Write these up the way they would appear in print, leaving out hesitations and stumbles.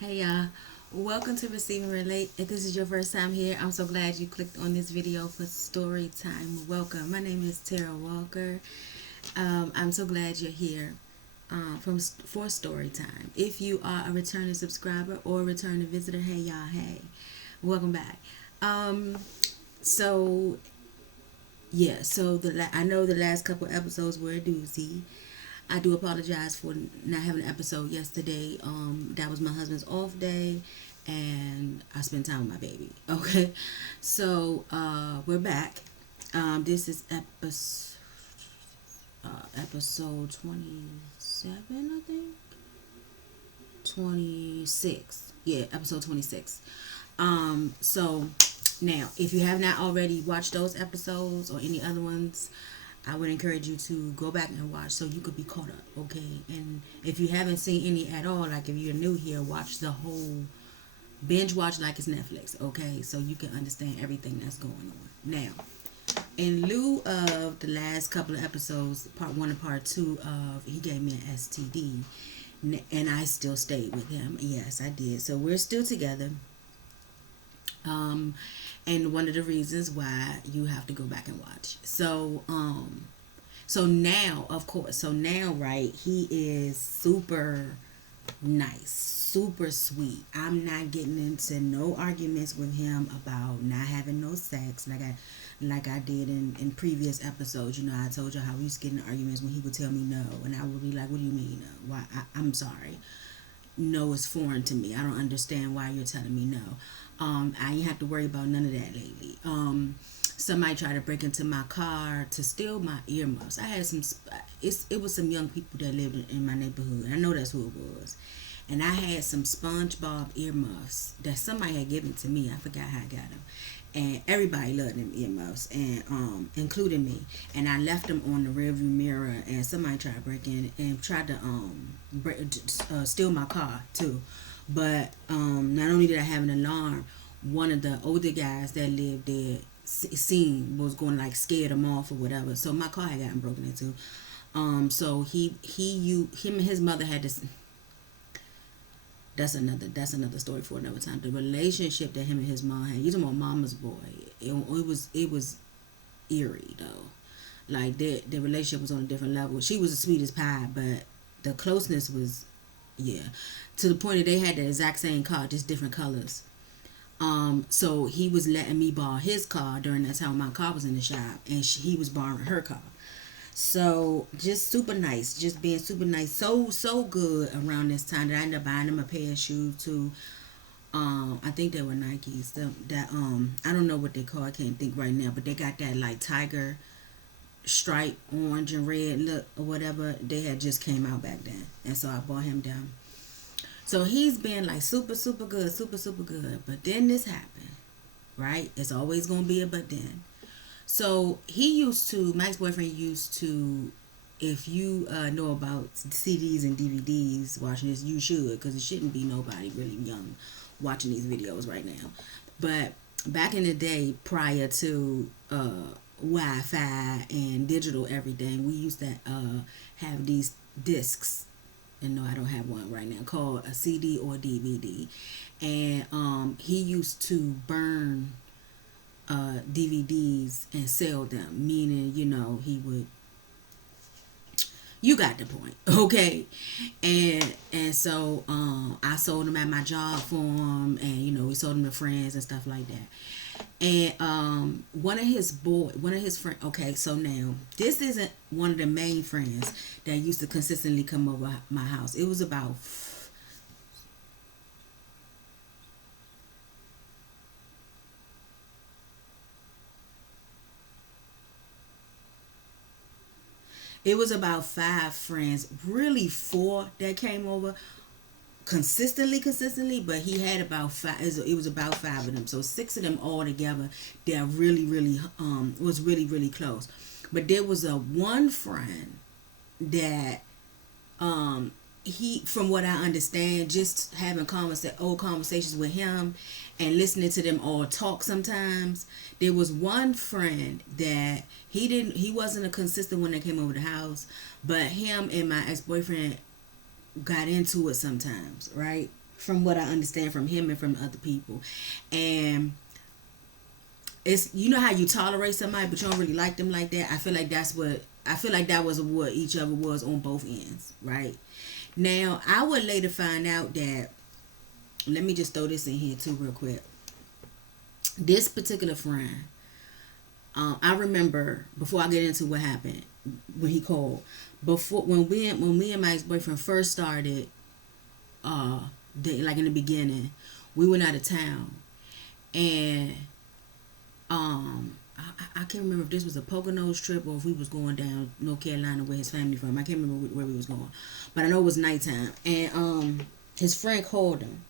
Hey y'all, welcome to Receiving Relate. If this is your first time here, I'm so glad you clicked on this video for story time. Welcome. My name is Tara Walker. I'm so glad you're here for story time. If you are a returning subscriber or a returning visitor, hey y'all, hey, welcome back. Um, so I know the last couple episodes were a doozy. I do apologize for not having an episode yesterday. That was my husband's off day, and I spent time with my baby. Okay, so we're back. This is episode 27, I think. 26. Yeah, episode 26. So now, if you have not already watched those episodes or any other ones, I would encourage you to go back and watch so you could be caught up, okay? And if you haven't seen any at all, like if you're new here, watch the whole binge watch like it's Netflix, okay? So you can understand everything that's going on. Now, in lieu of the last couple of episodes, part one and part two of he gave me an STD, and I still stayed with him. Yes, I did. So we're still together. Um, and one of the reasons why you have to go back and watch. So now, of course, so now, right, he is super nice, super sweet. I'm not getting into no arguments with him about not having no sex like I did in previous episodes. You know, I told you how we used to get in arguments when he would tell me no, and I would be like, "What do you mean no? Why? I'm sorry. No is foreign to me. I don't understand why you're telling me no. I ain't have to worry about none of that lately. Somebody tried to break into my car to steal my earmuffs. I had some. It was some young people that lived in my neighborhood. I know that's who it was. And I had some SpongeBob earmuffs that somebody had given to me. I forgot how I got them. And everybody loved them earmuffs, and including me. And I left them on the rearview mirror, and somebody tried to break in and tried to steal my car too. But not only did I have an alarm, one of the older guys that lived there seen was going like scared him off or whatever. So my car had gotten broken into. So him and his mother had this. That's another story for another time. The relationship that him and his mom had. You talking about mama's boy? It was eerie though. Like their relationship was on a different level. She was the sweetest pie, but the closeness was, yeah, to the point that they had the exact same car, just different colors. So he was letting me borrow his car during that time my car was in the shop, and he was borrowing her car. So just super nice, just being super nice, so good around this time that I ended up buying him a pair of shoes too. I think they were Nikes. I don't know what they call. I can't think right now, but they got that like tiger stripe, orange and red look or whatever. They had just came out back then, and so I bought him them. So he's been like super good, super good. But then this happened, right? It's always gonna be a but then. So my ex boyfriend used to, if you know about CDs and DVDs watching this, you should, because it shouldn't be nobody really young watching these videos right now. But back in the day, prior to Wi-Fi and digital everything, we used to have these discs. And no, I don't have one right now, called a CD or DVD. And he used to burn DVDs and sell them, meaning, he would, you got the point. Okay. And so I sold them at my job for him, and we sold them to friends and stuff like that. And one of his friends, okay, so now this isn't one of the main friends that used to consistently come over my house. It was about five friends, really four that came over consistently, but he had about five. It was about five of them, so six of them all together. That really was really close. But there was a one friend that he, from what I understand, just having old conversations with him and listening to them all talk sometimes. There was one friend that he wasn't a consistent one that came over the house, but him and my ex boyfriend got into it sometimes, right? from what I understand from him and from other people. And it's, you know how you tolerate somebody but you don't really like them like that. I feel like that was what each other was on both ends, right? Now I would later find out that, let me just throw this in here too real quick. This particular friend, I remember before I get into what happened when he called, before when me and my ex boyfriend first started, like in the beginning, we went out of town, and I can't remember if this was a Poconos trip or if we was going down North Carolina where his family from. I can't remember where we was going, but I know it was nighttime, and his friend called him,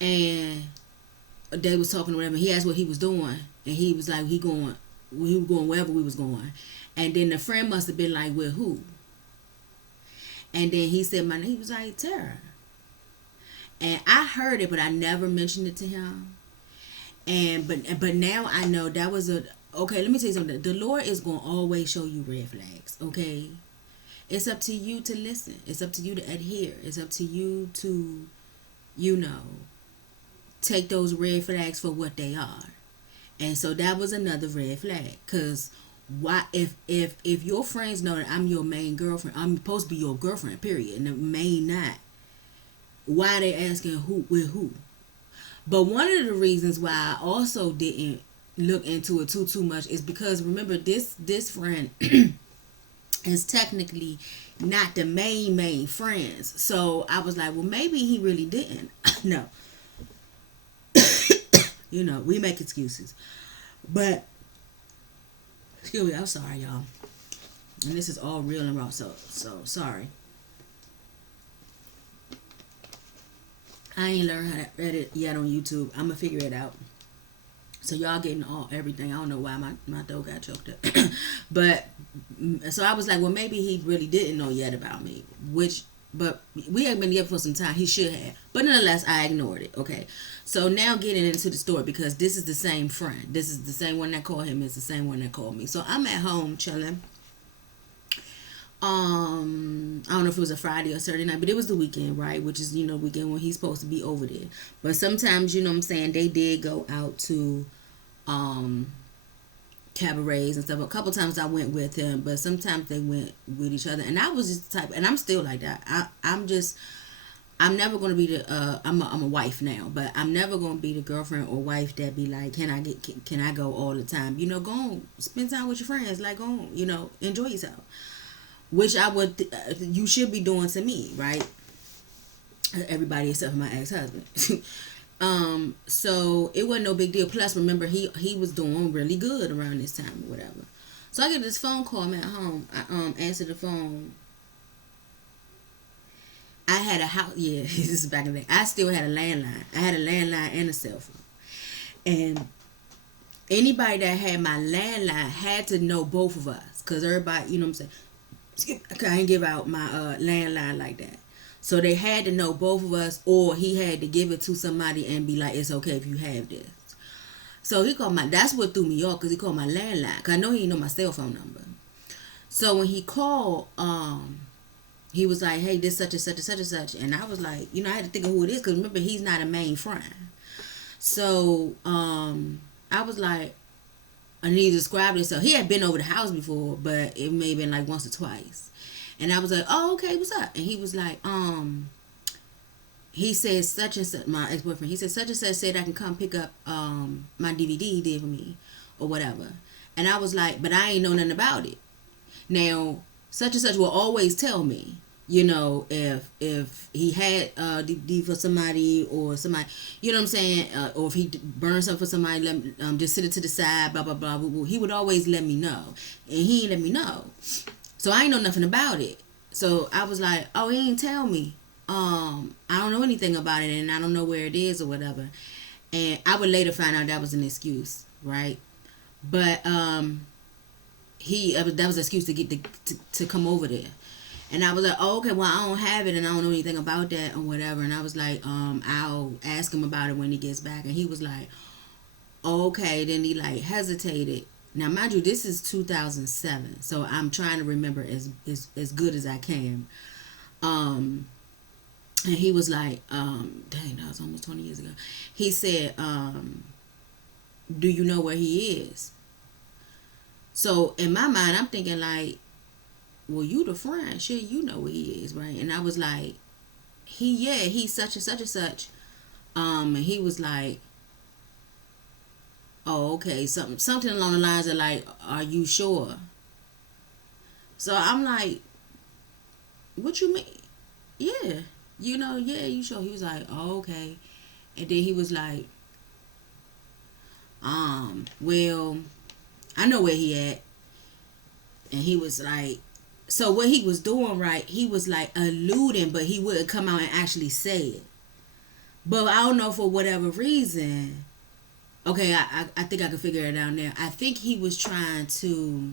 and they was talking to whatever. He asked what he was doing, and he was like, we were going wherever we was going, and then the friend must have been like, with who? And then he said my name. He was like, Tara, and I heard it, but I never mentioned it to him. And but now I know that was a, okay. Let me tell you something. The Lord is gonna always show you red flags. Okay, it's up to you to listen. It's up to you to adhere. It's up to you to, you know, take those red flags for what they are. And so that was another red flag. Cause why, if your friends know that I'm your main girlfriend, I'm supposed to be your girlfriend. Period. And the main not. Why they asking who with who? But one of the reasons why I also didn't look into it too much is because, remember, this friend is technically not the main friends. So I was like, well, maybe he really didn't. No. You know, we make excuses. But excuse me, I'm sorry, y'all. And this is all real and raw, so sorry. I ain't learned how to edit yet on YouTube. I'm gonna figure it out. So y'all getting everything. I don't know why my throat got choked up. But so I was like, well, maybe he really didn't know yet about me. But we had been together for some time. He should have. But nonetheless, I ignored it. Okay. So now getting into the story, because this is the same friend. This is the same one that called him. It's the same one that called me. So I'm at home chilling. I don't know if it was a Friday or Saturday night, but it was the weekend, right? Which is, weekend when he's supposed to be over there. But sometimes, what I'm saying, they did go out to cabarets and stuff. A couple times I went with him, but sometimes they went with each other. And I was just the type, and I'm still like that. I'm never gonna be the I'm a wife now, but I'm never gonna be the girlfriend or wife that be like, can I go all the time? Go on, spend time with your friends, like, go on, enjoy yourself. Which I would, you should be doing to me, right? Everybody except for my ex-husband. So it wasn't no big deal. Plus, remember, he was doing really good around this time or whatever. So I get this phone call. I'm at home. I answered the phone. I had a house. Yeah, this is back in the day. I still had a landline. I had a landline and a cell phone. And anybody that had my landline had to know both of us. Because everybody, what I'm saying? I ain't give out my landline like that. So they had to know both of us, or he had to give it to somebody and be like, it's okay if you have this. So he called that's what threw me off, because he called my landline. Because I know he didn't know my cell phone number. So when he called, he was like, hey, this such and such and such and such. And I was like, I had to think of who it is, because remember, he's not a main friend. So I was like, and he described it. So he had been over the house before, but it may have been like once or twice. And I was like, oh, okay, what's up? And he was like, he said such and such, my ex-boyfriend, he said such and such said I can come pick up my DVD he did for me or whatever. And I was like, but I ain't know nothing about it. Now, such and such will always tell me, if he had DVD for somebody or somebody, what I'm saying, or if he burned something for somebody, just sit it to the side, blah, blah, blah, blah, blah. He would always let me know. And he ain't let me know. So I ain't know nothing about it. So I was like, oh, he ain't tell me. I don't know anything about it, and I don't know where it is or whatever. And I would later find out that was an excuse, right? But that was an excuse to get to come over there. And I was like, oh, okay, well, I don't have it and I don't know anything about that or whatever. And I was like, I'll ask him about it when he gets back. And he was like, oh, okay. Then he like hesitated. Now, mind you, this is 2007. So I'm trying to remember as good as I can. And he was like, dang, that was almost 20 years ago. He said, do you know where he is? So in my mind, I'm thinking like, well, you the friend, shit, you know where he is, right? And I was like, he's such and such and such. And he was like, oh, okay, something along the lines of like, are you sure? So I'm like, what you mean? Yeah, yeah, you sure? He was like, oh, okay. And then he was like, well, I know where he at. And he was like, so what he was doing, right, he was like alluding, but he wouldn't come out and actually say it. But I don't know, for whatever reason. Okay, I think I can figure it out now. I think he was trying to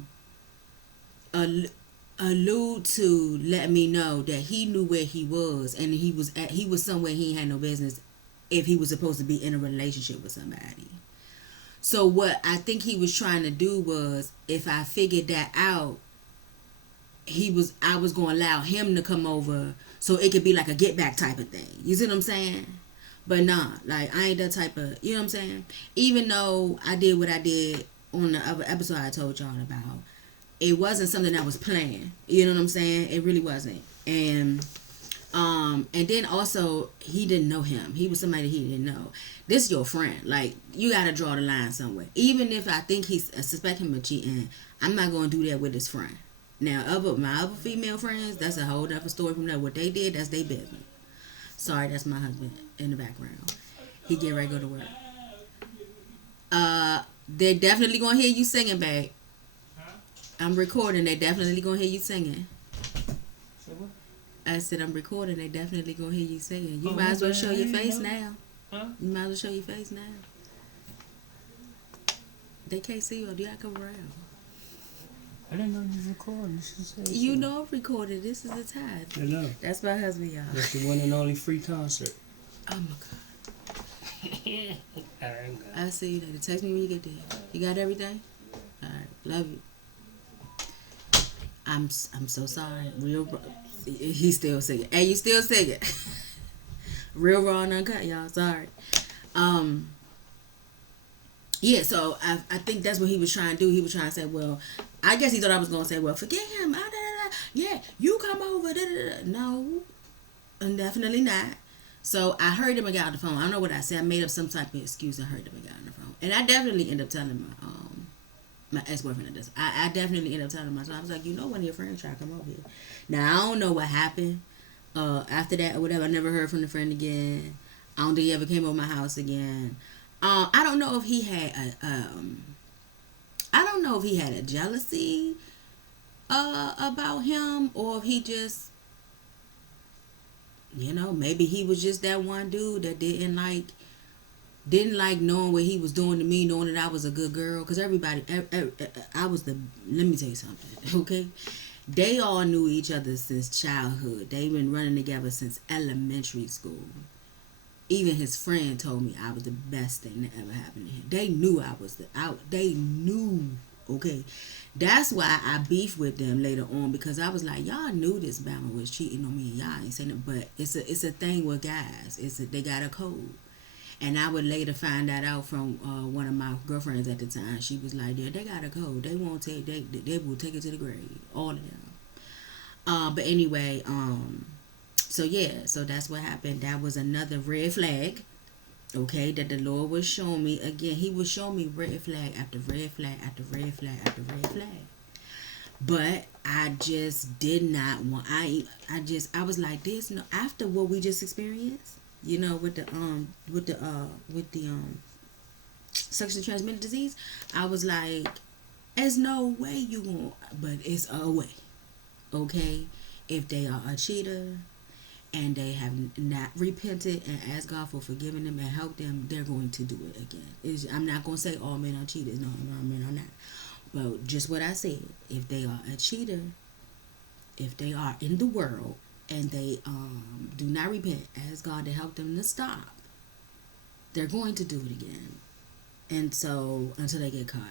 allude to let me know that he knew where he was, and he was somewhere he had no business if he was supposed to be in a relationship with somebody. So what I think he was trying to do was, if I figured that out, I was going to allow him to come over so it could be like a get back type of thing. You see what I'm saying? But nah, like I ain't that type of, you know what I'm saying? Even though I did what I did on the other episode I told y'all about, it wasn't something that was planned. You know what I'm saying? It really wasn't. And then also, he didn't know him. He was somebody he didn't know. This is your friend. Like, you gotta draw the line somewhere. Even if I think I suspect him of cheating, I'm not gonna do that with his friend. Now, my other female friends, that's a whole other story from that. What they did, that's their business. Sorry, that's my husband in the background. He get ready to go to work. They're definitely gonna hear you singing, babe. I'm recording. They definitely gonna hear you singing. I said I'm recording. They definitely gonna hear you singing. You might as well show your face now. Huh? You might as well show your face now. They can't see you. You gotta come around. I didn't know you was recording. You know I'm recording. This is the time. I know. That's my husband, y'all. That's the one and only free concert. Oh my God. I'll see you later. Text me when you get there. You got everything? All right. Love you. I'm so sorry. He's still singing. Hey, you still singing? Real raw and uncut, y'all. Sorry. Yeah, so I think that's what he was trying to do. He was trying to say, well, I guess he thought I was going to say, well, forget him. Yeah, you come over. No, definitely not. So I heard him and got on the phone. I don't know what I said. I made up some type of excuse and heard him and got on the phone. And I definitely ended up telling my ex-boyfriend this. I definitely ended up telling him. So I was like, one of your friends tried to come over here. Now, I don't know what happened after that or whatever. I never heard from the friend again. I don't think he ever came over my house again. I don't know if he had a jealousy about him, or if he just, maybe he was just that one dude that didn't like knowing what he was doing to me, knowing that I was a good girl. Because everybody, let me tell you something, okay? They all knew each other since childhood. They've been running together since elementary school. Even his friend told me I was the best thing that ever happened to him. They knew they knew, okay? That's why I beefed with them later on, because I was like, y'all knew this Bama was cheating on me and y'all ain't saying it. But it's a thing with guys. They got a code. And I would later find that out from one of my girlfriends at the time. She was like, yeah, they got a code. They won't take, they will take it to the grave. All of them. But anyway, so yeah, so that's what happened. That was another red flag, okay, that the Lord was showing me. Again, he was showing me red flag after red flag after red flag after red flag. But I just did not want, I was like, this, no, after what we just experienced, with the sexually transmitted disease, I was like, there's no way you gonna, but it's a way, okay? If they are a cheater and they have not repented and asked God for forgiving them and help them, they're going to do it again. I'm not going to say all men are cheaters. No, men are not. But just what I said, if they are a cheater, if they are in the world and they do not repent, ask God to help them to stop, they're going to do it again. And so, until they get caught.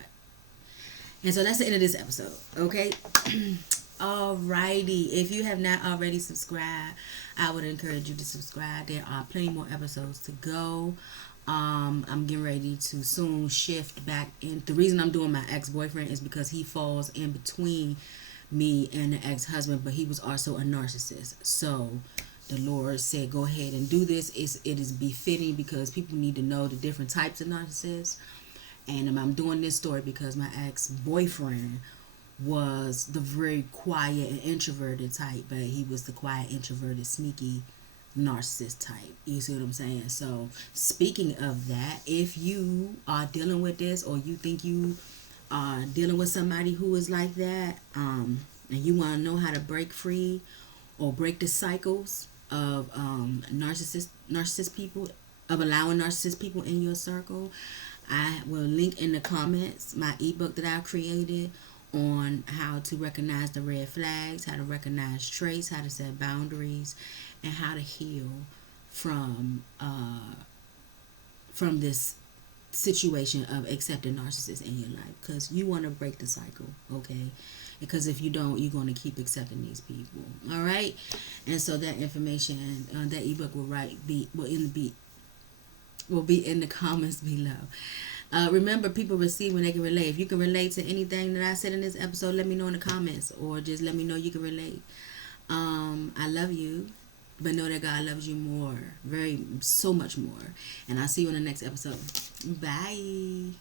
And so that's the end of this episode, okay? Alrighty. If you have not already subscribed, I would encourage you to subscribe. There are plenty more episodes to go. I'm getting ready to soon shift back in. The reason I'm doing my ex-boyfriend is because he falls in between me and the ex-husband, but he was also a narcissist. So the Lord said, go ahead and do this. It is befitting because people need to know the different types of narcissists. And I'm doing this story because my ex-boyfriend was the very quiet and introverted type, but he was the quiet, introverted, sneaky narcissist type. You see what I'm saying? So speaking of that, if you are dealing with this, or you think you are dealing with somebody who is like that, and you want to know how to break free or break the cycles of narcissist people, of allowing narcissist people in your circle, I will link in the comments my ebook that I created on how to recognize the red flags, how to recognize traits, how to set boundaries, and how to heal from this situation of accepting narcissists in your life, because you want to break the cycle, okay? Because if you don't, you're going to keep accepting these people. All right. And so that information, that ebook will be in the comments below. Remember, people receive when they can relate. If you can relate to anything that I said in this episode, let me know in the comments, or just let me know you can relate. I love you, but know that God loves you more, so much more. And I'll see you in the next episode. Bye.